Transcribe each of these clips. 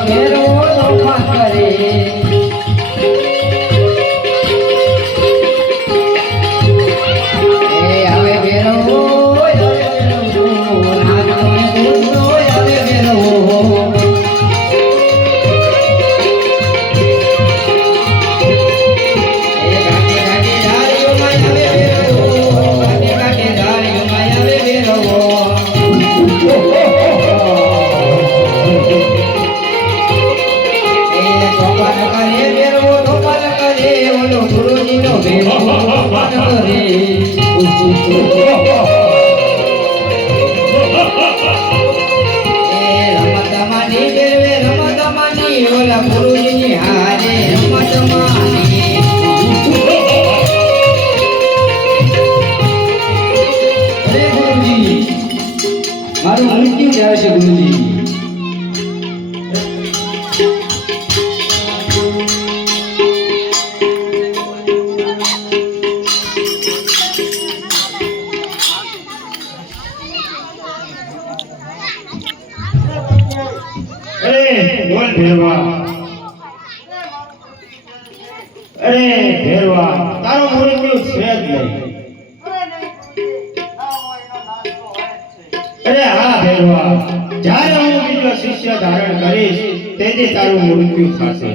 ભેરો તોફાન કરે મારું મૃત્યુ જાય છે ગુરુજી અરે ભેરવા તારો મૃત્યુ છે જ નહીં અરે હા ભેરવા જ્યારે હું બીજો શિષ્ય ધારણ કરીશ તેથી તારું મૃત્યુ થશે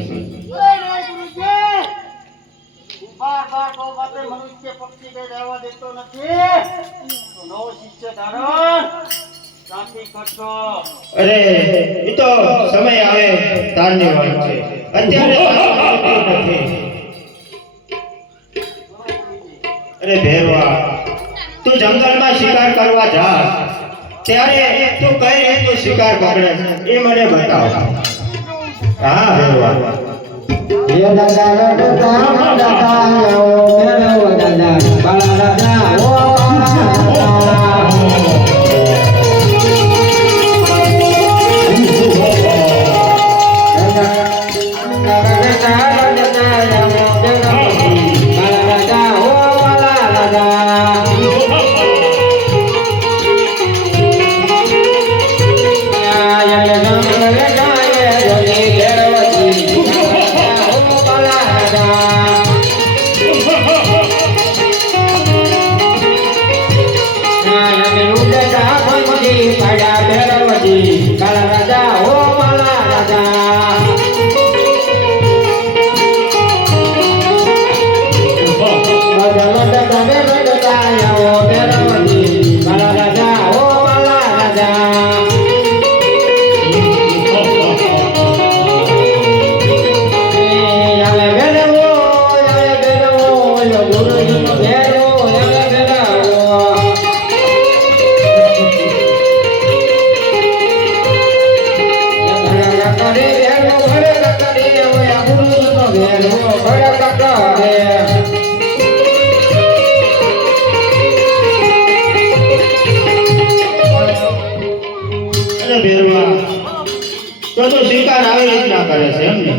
મનુષ્ય પક્ષી કઈ રહેવા દેતો નથી તો નવો શિષ્ય ધારણ સાથી કરશો અરે એ તો સમય આવે તારની વાત છે અત્યારે નથી અરે ભેરવા તું જંગલમાં શિકાર કરવા જા ત્યારે તું કઈ રીતનું શિકાર પકડે એ મને બતાવ હા ભેરવા દાદા તો શિકાર આવી રીતના કરે છે એમ ને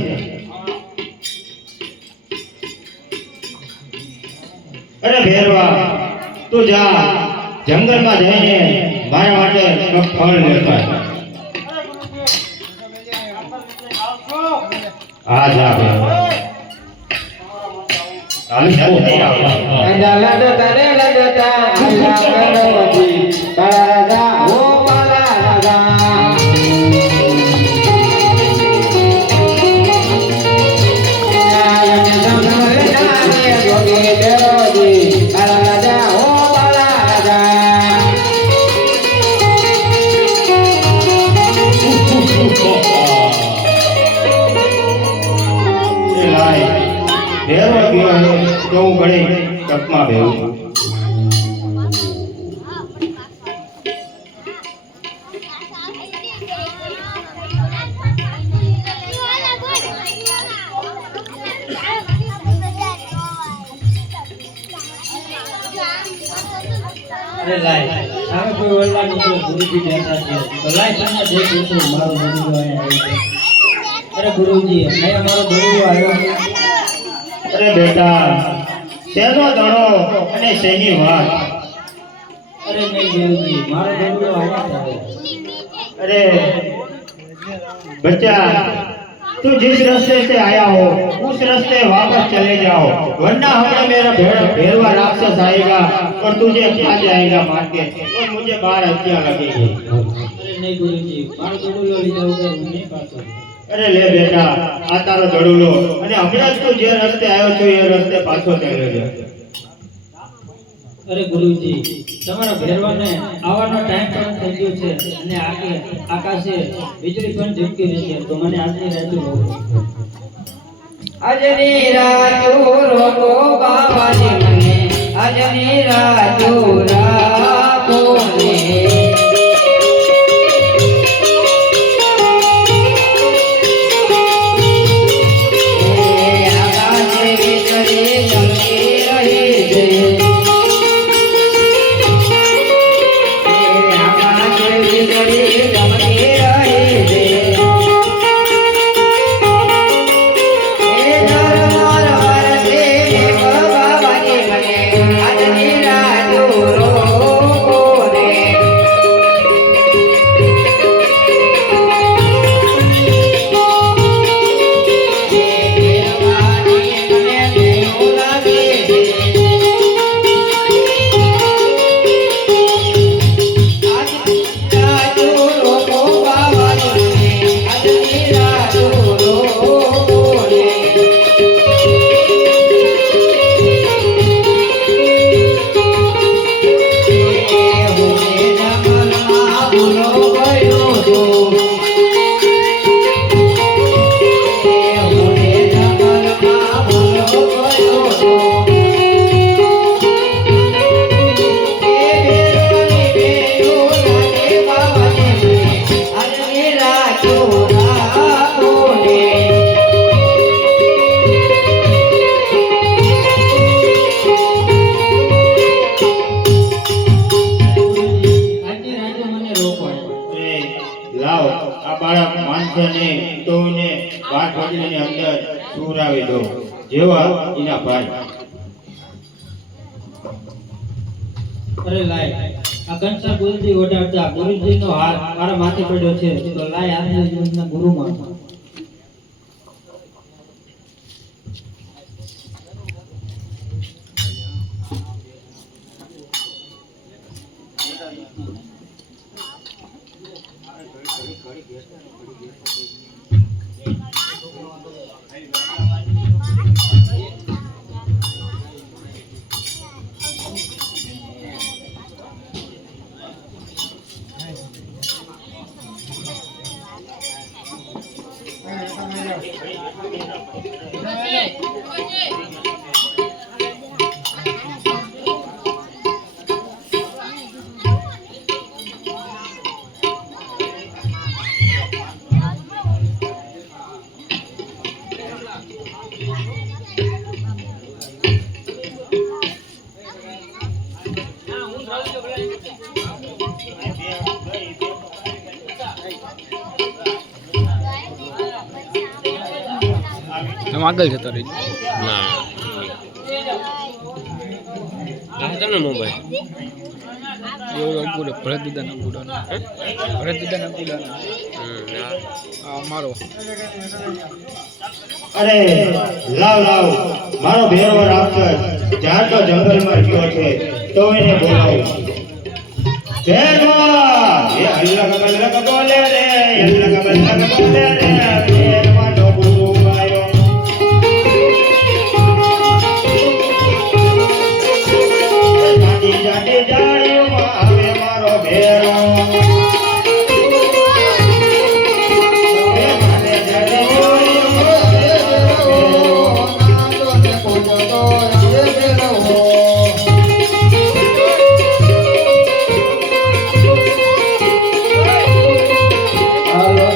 અરે ભેરવા તું જા જંગલમાં જઈને મારા માટે ફળ લેતા આ જા ભેરવા આવી જાવ નહીં ભેરવા ગયો તો હું ઘણી તકમાં બેહું છું અરે લાય સામે કોઈ ઓરલા નીકળો ગુરુજી બેઠા છે તો લાય સામે જે પૂછું મારો ગુરુ આયા છે અરે ગુરુજી અહીંયા મારો ગુરુ આવ્યો અરે બેટા શેનો દડો અને શેની વાત અરે નહીં ગુરુજી મારો ગુરુ આવ્યા છે અરે बच्चा, तू जिस रास्ते से आया हो उस रास्ते वापस चले जाओ, वरना हमें मेरा भेरवा राक्षस आएगा और तुझे खा जाएगा मार के, और मुझे बाहर हत्या लगेगी। અરે નહીં ગુરુજી, મારો દડુલો લીધા વગર હું નહીં પાછો. अरे ले बेटा, आ तारो दड़ूलो અને હમણાં જ તું જે રસ્તે આવ્યો છો એ રસ્તે પાછો ચાલ્યો જા. અરે ગુરુજી, તમારા ભેરવાને આવવાનો ટાઈમ પણ થઈ ગયો છે અને આકાશે વીજળી પણ ઝબકી રહી છે, તો મને આજની રાતે રોકો. આજની રાતો રોકો બાબાજી મને, આજની રાતો રાખો ને. અરે લાય, આ કંસા ગુરુજી ઓઢાડતા ગુરુજીનો હાથ મારા માથે પડ્યો છે, તો લાય આજના જીવનના ગુરુમાં. આગળ જતો રહી ના તમને મોબાઈલ ભરત દીદાના બુડાનો ભરત દીદાના બુડાનો મારો. અરે લાવ લાવ, મારો ભેરવો રાક્ષસ જ્યાં તો જંગલમાં ગયો છે, તો એને બોલાવો. ભેરવા એ અલ્લગ બલ્લગ બોલે રે, અલ્લગ બલ્લગ બોલે રે, ભેરવા ડોબુ ગાયો. જાડી જાડી જાડીઓમાં આવે મારો ભેરો. હાલો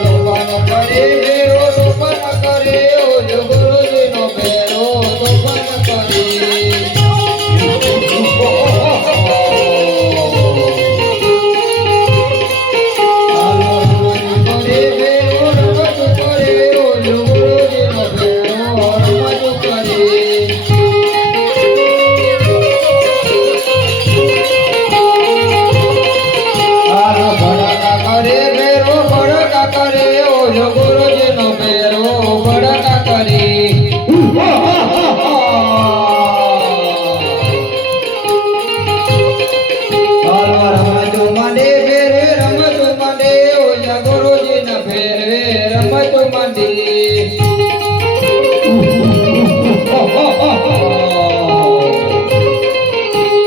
રમતો માંડી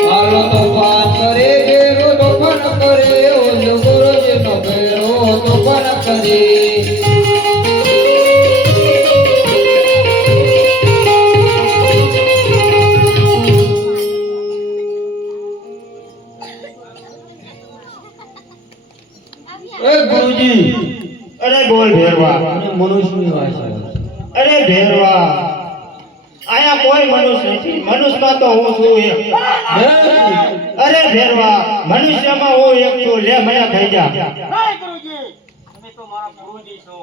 હાલો તોફાન કરે ભેરો તોફાન કરે ઓલો ગુરુજીનો ભેરો તોફાન કરે એ ગુરુજી અરે બોલ ભેરવા અને મનુષ્યની વાત છે. અરે ભેરવા આયા કોઈ મનુષ્ય નથી મનુષ્યમાં તો હું છું એક અરે ભેરવા મનુષ્યમાં હું એક છું લે મને થઈ જા નહીં ગુરુજી, તમે તો મારા ગુરુજી છો.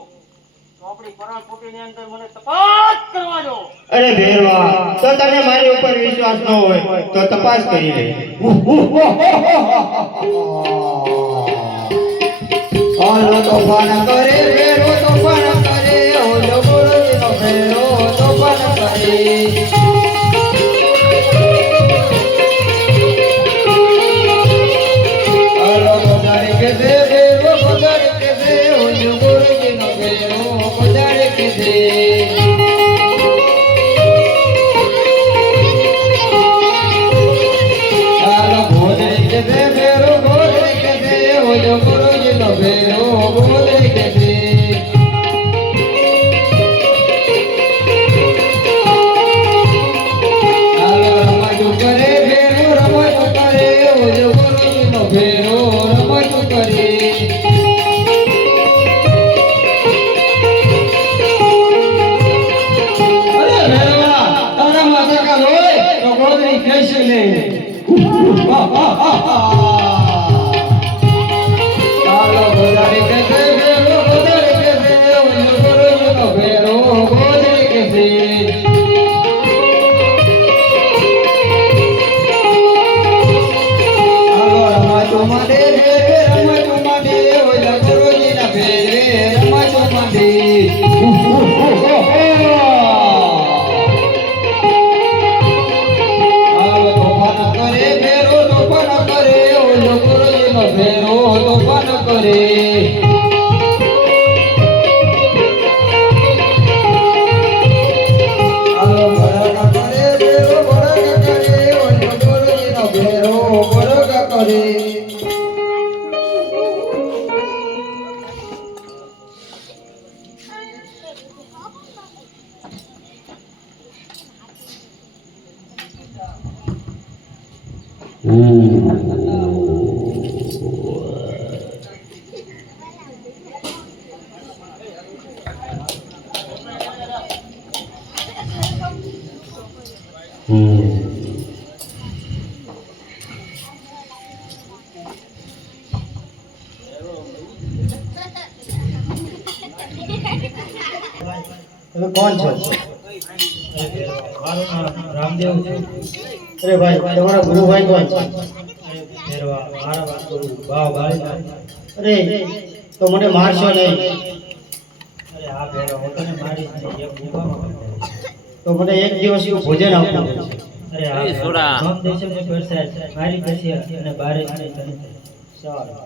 તો આપણી પરાણપુટીની અંદર મને તપાસ કરવા દો. અરે ભેરવા તો તને મારી ઉપર વિશ્વાસ ન હોય તો તપાસ કરી લે હાલો તોફાન કરે ભેરો તોફાન કરે ઓલો ગુરુજીનો ભેરો તોફાન કરે હાલો બજારે કે દે ભેરો બજારે કે દે ઓલો ગુરુજીનો ભેરો બજારે કે દે હાલો ભોજરે કે દે ભેરો ભોજરે કે દે ઓલો ગુરુજીનો ભેરો ભોજરે કે દે હાલો રમજો કરે ભેરો રમજો કરે ઓલો ગુરુજીનો ભેરો રમજો કરે અરે ભેરવા તારા માથે કાલ હોય તો ગોદરી ખેંચી લે હાલો ગોદરી કે દે ભેરો ગોદરી કે દે ઓલો ગુરુજીનો ભેરો ગોદરી કે દે હાલો રમજો માંડે ભેરે રમજો માંડે ઓલો ગુરુજીના ભેરે રમજો માંડે હાલો તોફાન કરે ભેરો તોફાન કરે ઓલો ગુરુજીનો ભેરો તોફાન કરે હાલો બળકા કરે ભેરો બળકા કરે ઓલો ગુરુજીનો ભેરો બળકા કરે તમે કોણ છો? મારું નામ રામદેવ છે. અરે ભાઈ તમારા ગુરુભાઈ કોણ છે? ભેરવા મારા ગુરુ ભાવ ભાઈ. અરે તો મને મારશો નહીં. અરે હા ભેરવા હું તને મારીશ નહીં. એક ભૂખવામાં તો મને એક દિવસ એવું ભોજન આપવું પડશે. અરે હા ભેરવા. મમ દેશે ને પરસાય મારી પછી અને બારે તને સારું.